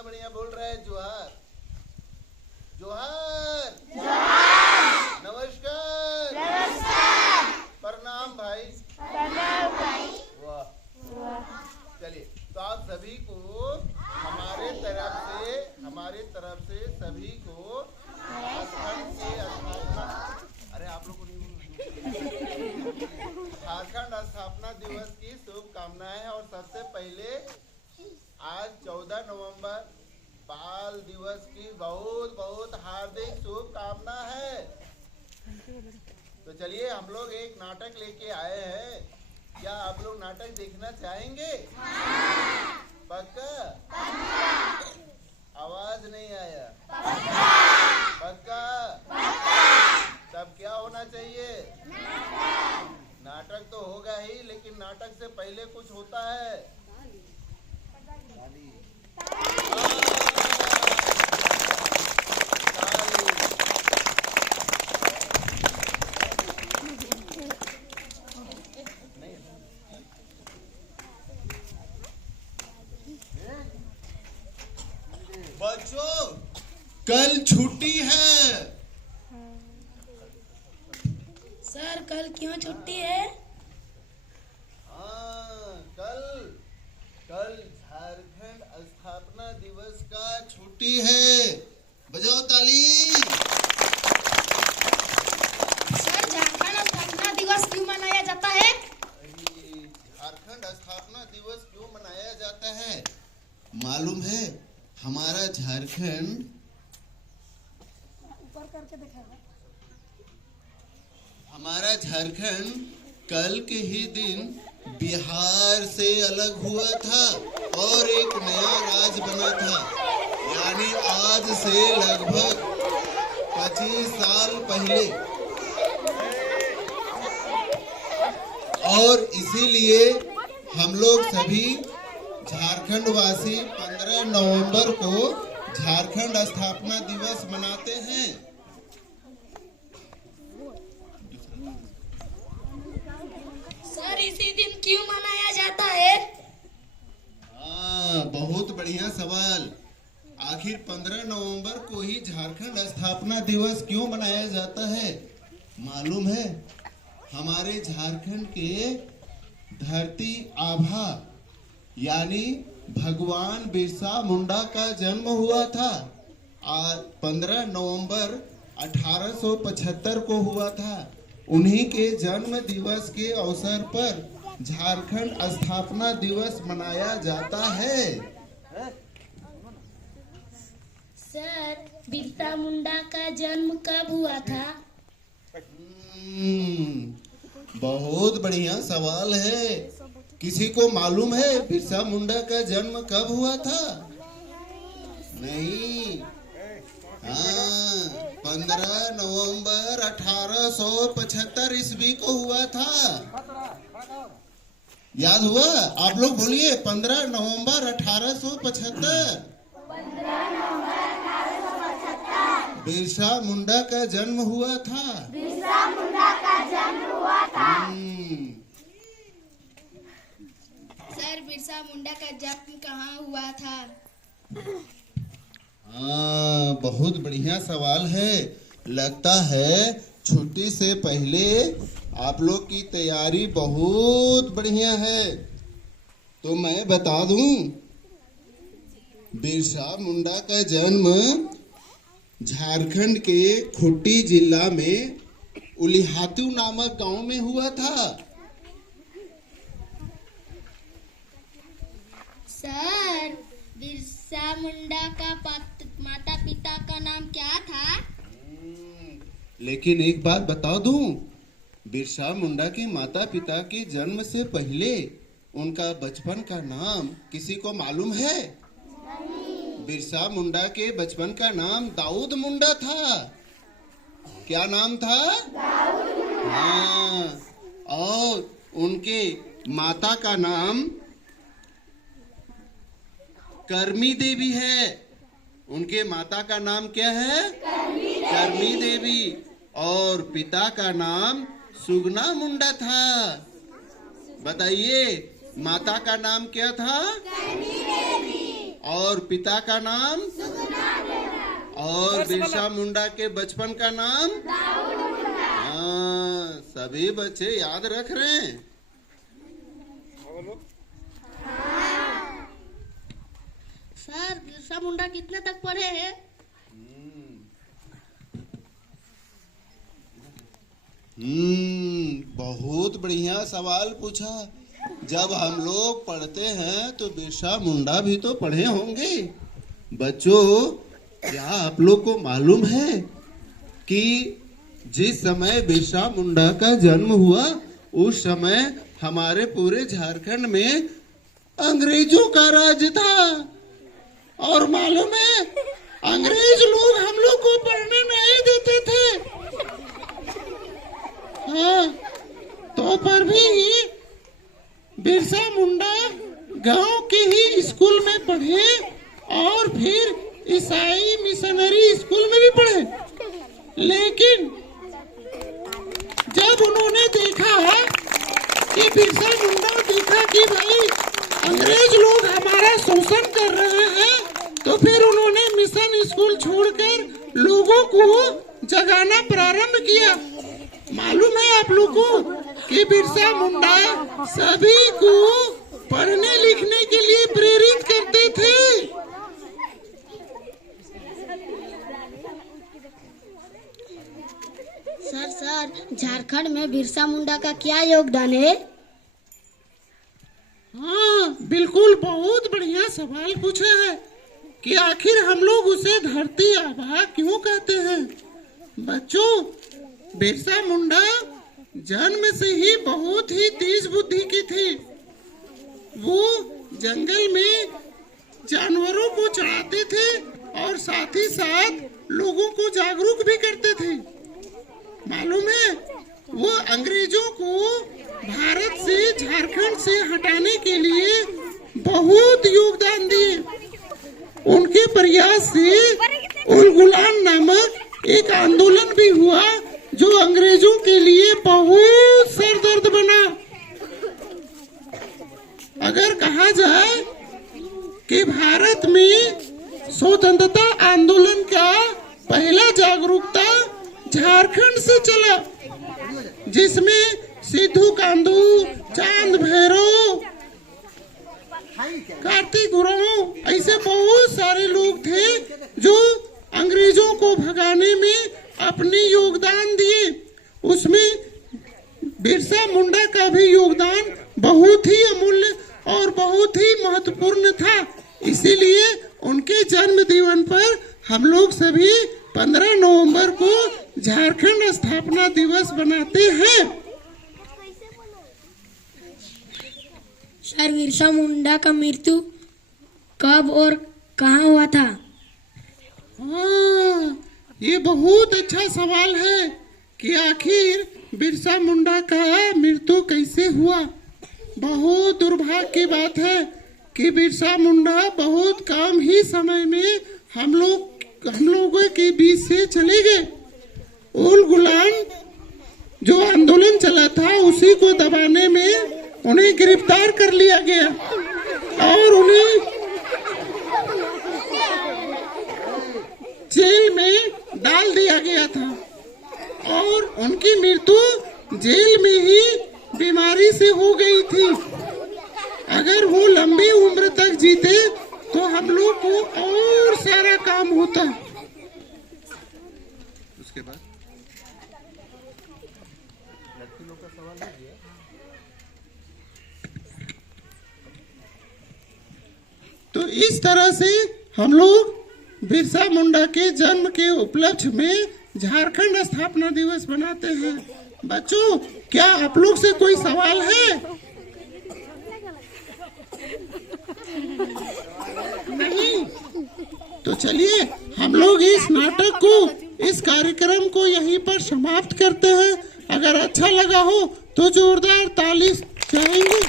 कितना बढ़िया बोल रहा है। जोहार जोहार नमस्कार प्रणाम भाई। वाह, चलिए तो आप सभी को हमारे तरफ से सभी को झारखंड के स्थापना, अरे आप लोग को नहीं, झारखंड स्थापना दिवस की शुभकामनाएं। और सबसे पहले आज 14 नवंबर बाल दिवस की बहुत बहुत हार्दिक शुभकामना है। तो चलिए हम लोग एक नाटक लेके आए हैं। क्या आप लोग नाटक देखना चाहेंगे? पक्का? आवाज नहीं आया। पक्का? तब क्या होना चाहिए? नाटक तो होगा ही, लेकिन नाटक से पहले कुछ होता है। बच्चों कल छुट्टी है। सर कल क्यों छुट्टी है? हाँ, कल झारखंड स्थापना दिवस का छुट्टी है। बजाओ ताली। सर झारखंड स्थापना दिवस क्यों मनाया जाता है? झारखंड स्थापना दिवस क्यों मनाया जाता है मालूम है? हमारा झारखंड ऊपर करके दिखाओ। हमारा झारखंड कल के ही दिन बिहार से अलग हुआ था और एक नया राज्य बना था। यानी आज से लगभग 25 साल पहले। और इसीलिए हम लोग सभी झारखंड वासी 15 नवंबर को झारखंड स्थापना दिवस मनाते हैं। सर इसी दिन क्यों मनाया जाता है? हाँ, बहुत बढ़िया सवाल। आखिर 15 नवंबर को ही झारखंड स्थापना दिवस क्यों मनाया जाता है मालूम है? हमारे झारखंड के धरती आभा यानी भगवान बिरसा मुंडा का जन्म हुआ था। आज 15 नवंबर 1875 को हुआ था। उन्हीं के जन्म दिवस के अवसर पर झारखंड स्थापना दिवस मनाया जाता है। सर बिरसा मुंडा का जन्म कब हुआ था? बहुत बढ़िया सवाल है। किसी को मालूम है बिरसा मुंडा का जन्म कब हुआ था? नहीं। हाँ, 15 नवंबर 1875 ईस्वी को हुआ था। याद हुआ? आप लोग बोलिए 15 नवंबर 1875। बिरसा मुंडा का जन्म हुआ था। सर बिरसा मुंडा का जन्म कहाँ हुआ था? हाँ, बहुत बढ़िया सवाल है। लगता है छुट्टी से पहले आप लोग की तैयारी बहुत बढ़िया है। तो मैं बता दूं, बिरसा मुंडा का जन्म झारखंड के खूंटी जिला में उलिहातू नामक गांव में हुआ था। सर बिरसा मुंडा का माता पिता का नाम क्या था? लेकिन एक बात बता दूं, बिरसा मुंडा के माता पिता के जन्म से पहले उनका बचपन का नाम किसी को मालूम है? बिरसा मुंडा के बचपन का नाम दाऊद मुंडा था। क्या नाम था? हाँ, और उनके माता का नाम करमी देवी है। उनके माता का नाम क्या है? करमी देवी। और पिता का नाम सुगना मुंडा था। बताइए माता का नाम क्या था? और पिता का नाम, और बिरसा मुंडा के बचपन का नाम। हाँ, सभी बच्चे याद रख रहे हैं। सर बिरसा मुंडा कितने तक पढ़े हैं? बहुत बढ़िया सवाल पूछा। जब हम लोग पढ़ते हैं तो बिरसा मुंडा भी तो पढ़े होंगे। बच्चों, क्या आप लोग को मालूम है कि जिस समय बिरसा मुंडा का जन्म हुआ उस समय हमारे पूरे झारखंड में अंग्रेजों का राज था। और मालूम है, अंग्रेज लोग हम लोग को पढ़ने नहीं देते थे। हाँ, तो पर भी बिरसा मुंडा गांव के ही स्कूल में पढ़े और फिर ईसाई मिशनरी स्कूल में भी पढ़े। लेकिन जब उन्होंने देखा कि बिरसा मुंडा देखा कि भाई अंग्रेज लोग हमारा शोषण कर रहे हैं, तो फिर उन्होंने मिशन स्कूल छोड़कर लोगों को जगाना प्रारंभ किया। मालूम है आप लोग को कि बिरसा मुंडा सभी को पढ़ने लिखने के लिए प्रेरित करते थे। सर झारखंड में बिरसा मुंडा का क्या योगदान है? हाँ, बिल्कुल, बहुत बढ़िया सवाल पूछा है कि आखिर हम लोग उसे धरती आबा क्यों कहते हैं। बच्चों, बिरसा मुंडा जन्म से ही बहुत ही तेज बुद्धि की थी। वो जंगल में जानवरों को चढ़ाते थे और साथ ही साथ लोगों को जागरूक भी करते थे। मालूम है, वो अंग्रेजों को भारत से, झारखंड से हटाने के लिए बहुत योगदान दिए। उनके प्रयास से उलगुलान नामक एक आंदोलन भी हुआ जो अंग्रेजों के लिए बहुत सरदर्द बना। अगर कहा जाए कि भारत में स्वतंत्रता आंदोलन का पहला जागरूकता झारखंड से चला, जिसमें सिद्धू कांदू, चांद भैरव, कार्तिक उरांव ऐसे बहुत सारे लोग थे जो अंग्रेजों को भगाने में अपनी योगदान दिए। उसमें बिरसा मुंडा का भी योगदान बहुत ही अमूल्य और बहुत ही महत्वपूर्ण था। इसीलिए उनके जन्म दिवस पर हम लोग सभी 15 नवंबर को झारखंड स्थापना दिवस मनाते हैं। सर बिरसा मुंडा का मृत्यु कब और कहाँ हुआ था? हाँ, ये बहुत अच्छा सवाल है कि आखिर बिरसा मुंडा का मृत्यु कैसे हुआ। बहुत दुर्भाग्य की बात है कि बिरसा मुंडा बहुत कम ही समय में हम लोगों के बीच से चले गए। उल गुलान जो आंदोलन चला था उसी को दबाने में उन्हें गिरफ्तार कर लिया गया और उन्हें जेल में डाल दिया गया था और उनकी मृत्यु जेल में ही बीमारी से हो गई थी। अगर वो लंबी उम्र तक जीते तो हम लोग को और सारा काम होता। उसके बाद लड़की लोग का सवाल हो गया। तो इस तरह से हम लोग बिरसा मुंडा के जन्म के उपलक्ष्य में झारखंड स्थापना दिवस मनाते हैं। बच्चों, क्या आप लोग से कोई सवाल है? नहीं? तो चलिए हम लोग इस नाटक को, इस कार्यक्रम को यहीं पर समाप्त करते हैं। अगर अच्छा लगा हो तो जोरदार ताली चाहेंगे।